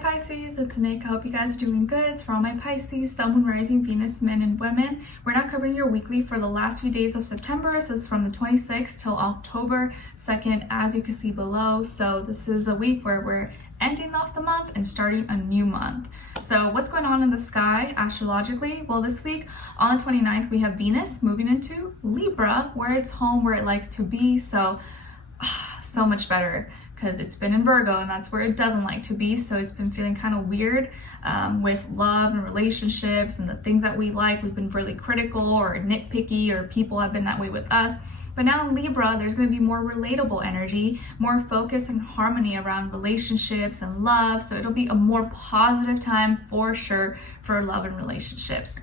Pisces, it's Nick. I hope you guys are doing good. It's for all my Pisces, Sun, Moon, Rising, Venus, men and women. We're now covering your weekly for the last few days of September. So it's from the 26th till October 2nd, as you can see below. So this is a week where we're ending off the month and starting a new month. So what's going on in the sky astrologically? Well, this week on the 29th, we have Venus moving into Libra, where it's home, where it likes to be. So much better, because it's been in Virgo and that's where it doesn't like to be. So it's been feeling kind of weird with love and relationships and the things that we like. We've been really critical or nitpicky, or people have been that way with us. But now in Libra, there's going to be more relatable energy, more focus and harmony around relationships and love. So it'll be a more positive time for sure for love and relationships.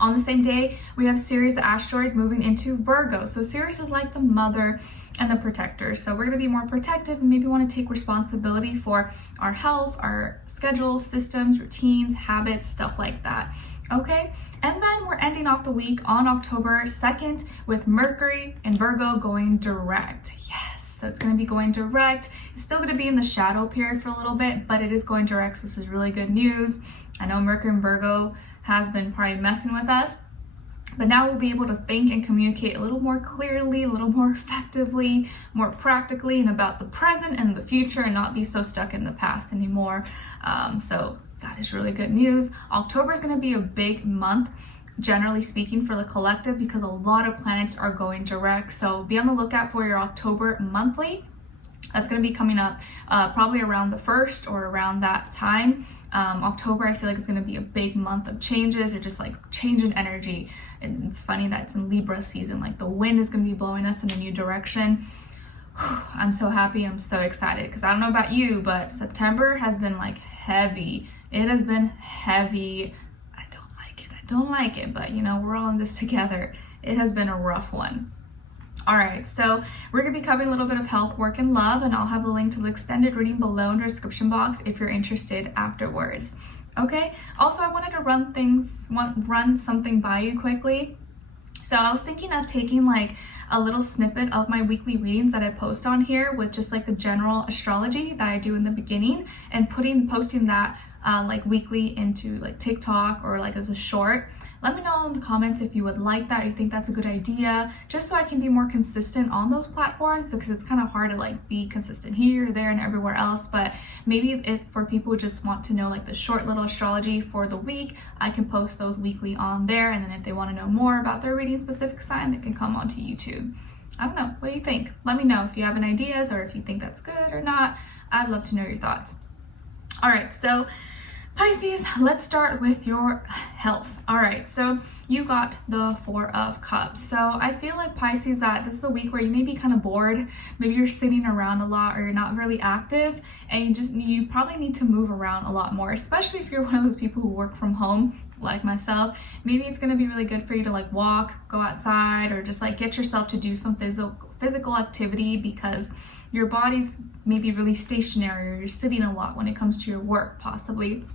On the same day, we have Ceres asteroid moving into Virgo. So Ceres is like the mother and the protector. So we're going to be more protective and maybe want to take responsibility for our health, our schedules, systems, routines, habits, stuff like that. Okay, and then we're ending off the week on October 2nd with Mercury and Virgo going direct. Yes, so it's going to be going direct. It's still going to be in the shadow period for a little bit, but it is going direct, so this is really good news. I know Mercury and Virgo has been probably messing with us, but now we'll be able to think and communicate a little more clearly, a little more effectively, more practically, and about the present and the future, and not be so stuck in the past anymore. So that is really good news. October is going to be a big month, generally speaking, for the collective, because a lot of planets are going direct. So be on the lookout for your October monthly. That's going to be coming up probably around the 1st or around that time. October, I feel like, is going to be a big month of changes, or just like change in energy. And it's funny that it's in Libra season, like the wind is going to be blowing us in a new direction. I'm so happy. I'm so excited, because I don't know about you, but September has been like heavy. It has been heavy. I don't like it, but you know, we're all in this together. It has been a rough one. All right, so we're going to be covering a little bit of health, work, and love, and I'll have a link to the extended reading below in the description box if you're interested afterwards. Okay, also I wanted to run something by you quickly. So I was thinking of taking like a little snippet of my weekly readings that I post on here with just like the general astrology that I do in the beginning, and posting that like weekly into like TikTok or like as a short. Let me know in the comments if you would like that, or you think that's a good idea, just so I can be more consistent on those platforms, because it's kind of hard to like be consistent here, there, and everywhere else. But maybe if for people who just want to know like the short little astrology for the week, I can post those weekly on there. And then if they want to know more about their reading specific sign, they can come onto YouTube. I don't know, what do you think? Let me know if you have any ideas, or if you think that's good or not. I'd love to know your thoughts. All right, so Pisces, let's start with your health. All right, so you got the 4 of Cups. So I feel like, Pisces, that this is a week where you may be kind of bored. Maybe you're sitting around a lot, or you're not really active, and you probably need to move around a lot more, especially if you're one of those people who work from home like myself. Maybe it's going to be really good for you to like walk, go outside, or just like get yourself to do some physical activity, because your body's maybe really stationary, or you're sitting a lot when it comes to your work possibly.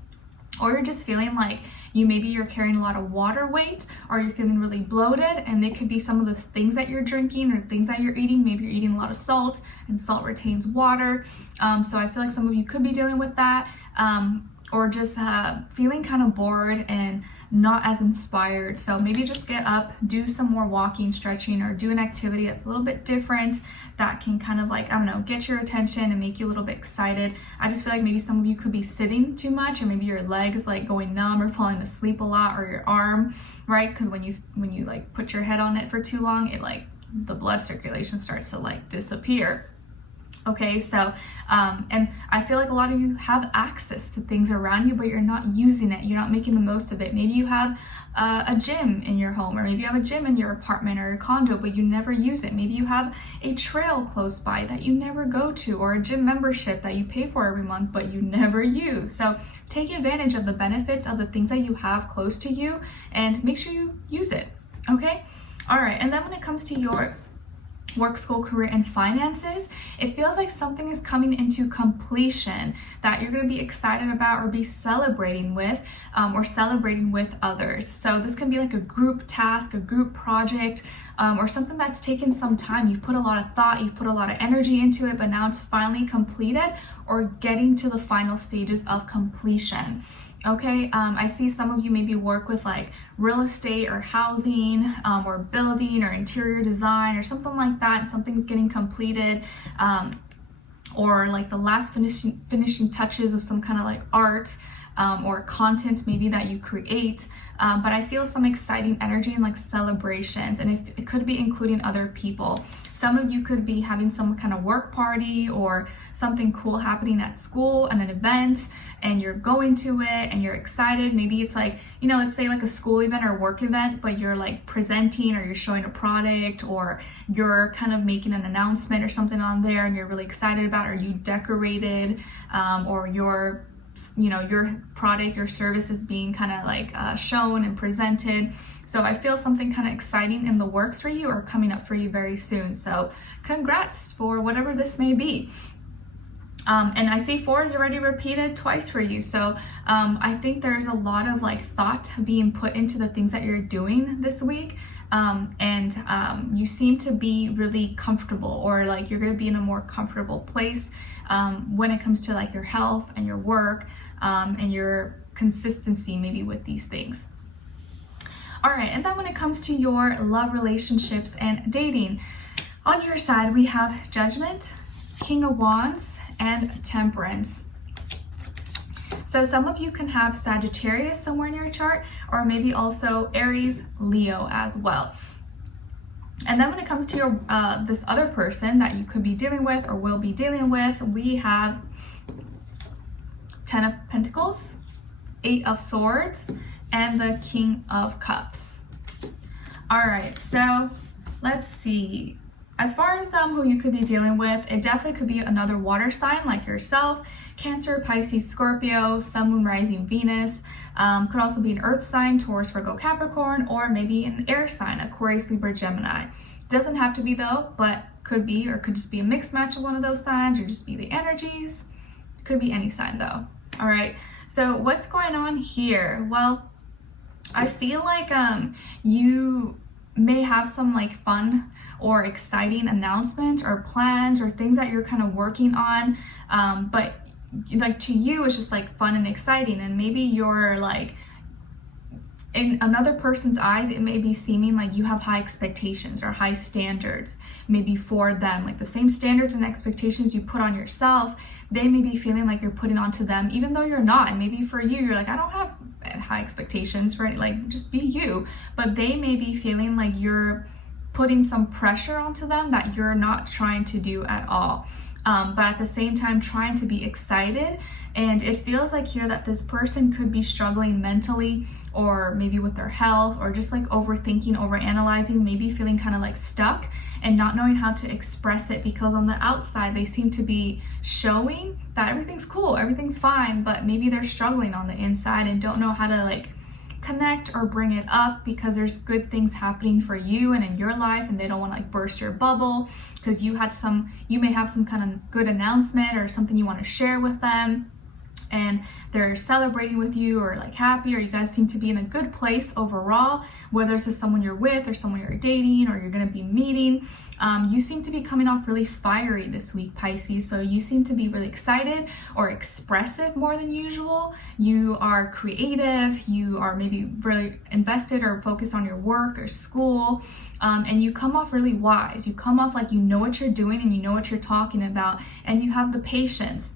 Or you're just feeling like you're carrying a lot of water weight, or you're feeling really bloated, and it could be some of the things that you're drinking or things that you're eating. Maybe you're eating a lot of salt, and salt retains water. So I feel like some of you could be dealing with that. Or just feeling kind of bored and not as inspired. So maybe just get up, do some more walking, stretching, or do an activity that's a little bit different that can kind of like, I don't know, get your attention and make you a little bit excited. I just feel like maybe some of you could be sitting too much, or maybe your legs like going numb or falling asleep a lot, or your arm, right? Because when you like put your head on it for too long, it like the blood circulation starts to like disappear. Okay, so, and I feel like a lot of you have access to things around you, but you're not using it. You're not making the most of it. Maybe you have a gym in your home, or maybe you have a gym in your apartment or your condo, but you never use it. Maybe you have a trail close by that you never go to, or a gym membership that you pay for every month, but you never use. So take advantage of the benefits of the things that you have close to you, and make sure you use it, okay? All right, and then when it comes to your work, school, career, and finances, it feels like something is coming into completion that you're going to be excited about, or be celebrating with, or celebrating with others. So this can be like a group task, a group project, or something that's taken some time. You've put a lot of thought, you've put a lot of energy into it, but now it's finally completed or getting to the final stages of completion. Okay, I see some of you maybe work with like real estate or housing, or building or interior design or something like that, and something's getting completed, or like the last finishing touches of some kind of like art, or content maybe that you create. But I feel some exciting energy and like celebrations, and it could be including other people. Some of you could be having some kind of work party or something cool happening at school and an event, and you're going to it and you're excited. Maybe it's like, you know, let's say like a school event or work event, but you're like presenting or you're showing a product, or you're kind of making an announcement or something on there and you're really excited about it, or you decorated, or your product, your service is being kind of like shown and presented. So I feel something kind of exciting in the works for you or coming up for you very soon. So congrats for whatever this may be. And I see 4 is already repeated twice for you. So I think there's a lot of like thought being put into the things that you're doing this week. And you seem to be really comfortable, or like you're going to be in a more comfortable place when it comes to like your health and your work, and your consistency maybe with these things. All right, and then when it comes to your love, relationships, and dating, on your side we have Judgment, King of Wands, and Temperance. So some of you can have Sagittarius somewhere in your chart, or maybe also Aries, Leo as well. And then when it comes to your this other person that you could be dealing with or will be dealing with, we have 10 of Pentacles, 8 of Swords, and the King of Cups. All right, so let's see. As far as who you could be dealing with, it definitely could be another water sign like yourself, Cancer, Pisces, Scorpio, Sun, Moon, Rising, Venus. Could also be an earth sign, Taurus, Virgo, Capricorn, or maybe an air sign, Aquarius, Libra, Gemini. Doesn't have to be though, but could be, or could just be a mixed match of one of those signs, or just be the energies. Could be any sign though. All right, so what's going on here? Well, I feel like you may have some like fun or exciting announcements or plans or things that you're kind of working on, but like to you it's just like fun and exciting, and maybe you're like, in another person's eyes it may be seeming like you have high expectations or high standards maybe for them, like the same standards and expectations you put on yourself, they may be feeling like you're putting onto them even though you're not. And maybe for you, you're like, I don't have high expectations for any, like just be you, but they may be feeling like you're putting some pressure onto them that you're not trying to do at all. But at the same time trying to be excited. And it feels like here that this person could be struggling mentally, or maybe with their health, or just like overthinking, overanalyzing, maybe feeling kind of like stuck and not knowing how to express it, because on the outside they seem to be showing that everything's cool, everything's fine, but maybe they're struggling on the inside and don't know how to like connect or bring it up, because there's good things happening for you and in your life, and they don't want to like burst your bubble because you may have some kind of good announcement or something you want to share with them, and they're celebrating with you or like happy, or you guys seem to be in a good place overall, whether it's just someone you're with or someone you're dating or you're going to be meeting. You seem to be coming off really fiery this week, Pisces. So you seem to be really excited or expressive more than usual. You are creative. You are maybe really invested or focused on your work or school. And you come off really wise. You come off like you know what you're doing and you know what you're talking about, and you have the patience.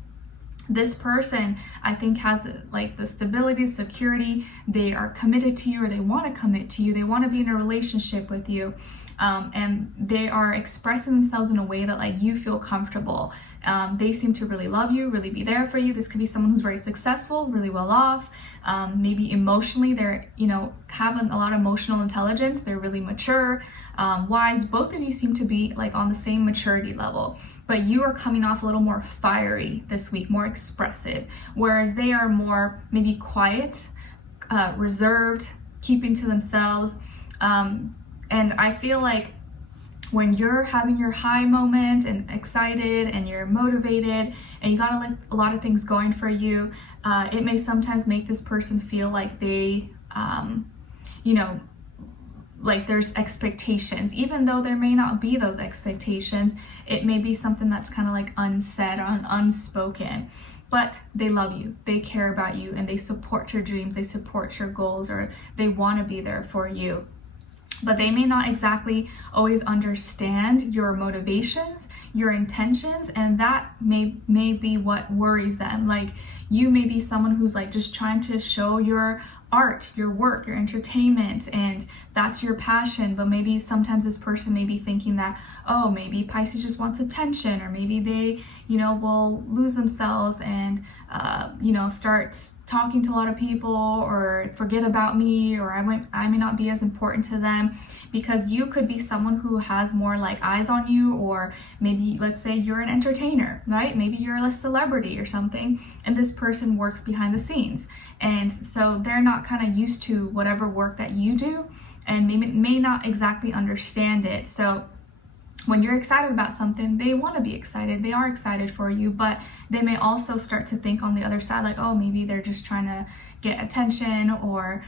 This person, I think, has like the stability, security. They are committed to you, or they want to commit to you. They want to be in a relationship with you. And they are expressing themselves in a way that like you feel comfortable. They seem to really love you, really be there for you. This could be someone who's very successful, really well off. Maybe emotionally, they're, have a lot of emotional intelligence. They're really mature, wise. Both of you seem to be like on the same maturity level, but you are coming off a little more fiery this week, more expressive, whereas they are more maybe quiet, reserved, keeping to themselves. And I feel like when you're having your high moment and excited and you're motivated and you got a lot of things going for you, it may sometimes make this person feel like they, like there's expectations, even though there may not be those expectations. It may be something that's kind of like unsaid or unspoken, but they love you, they care about you, and they support your dreams, they support your goals, or they want to be there for you. But they may not exactly always understand your motivations, your intentions, and that may be what worries them. Like, you may be someone who's like just trying to show your art, your work, your entertainment, and that's your passion. But maybe sometimes this person may be thinking that, oh, maybe Pisces just wants attention, or maybe they, will lose themselves and, start talking to a lot of people, or forget about me, or I may not be as important to them, because you could be someone who has more like eyes on you, or maybe let's say you're an entertainer, right? Maybe you're a celebrity or something, and this person works behind the scenes, and so they're not kind of used to whatever work that you do, and may not exactly understand it. So when you're excited about something, they want to be excited. They are excited for you, but they may also start to think on the other side, like, oh, maybe they're just trying to get attention, or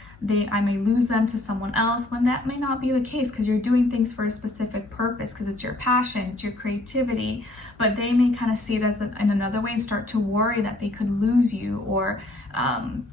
I may lose them to someone else, when that may not be the case, because you're doing things for a specific purpose, because it's your passion, it's your creativity. But they may kind of see it as in another way and start to worry that they could lose you, or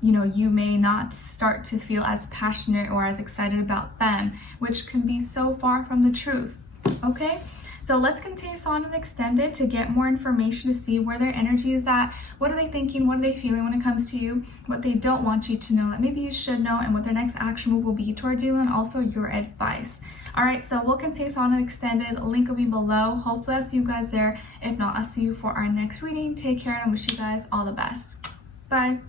you may not start to feel as passionate or as excited about them, which can be so far from the truth. Okay, so let's continue on and extend it to get more information, to see where their energy is at. What are they thinking? What are they feeling when it comes to you? What they don't want you to know that maybe you should know, and what their next action move will be towards you, and also your advice. All right, so we'll continue on and extended. Link will be below. Hopefully I'll see you guys there. If not, I'll see you for our next reading. Take care, and I wish you guys all the best. Bye.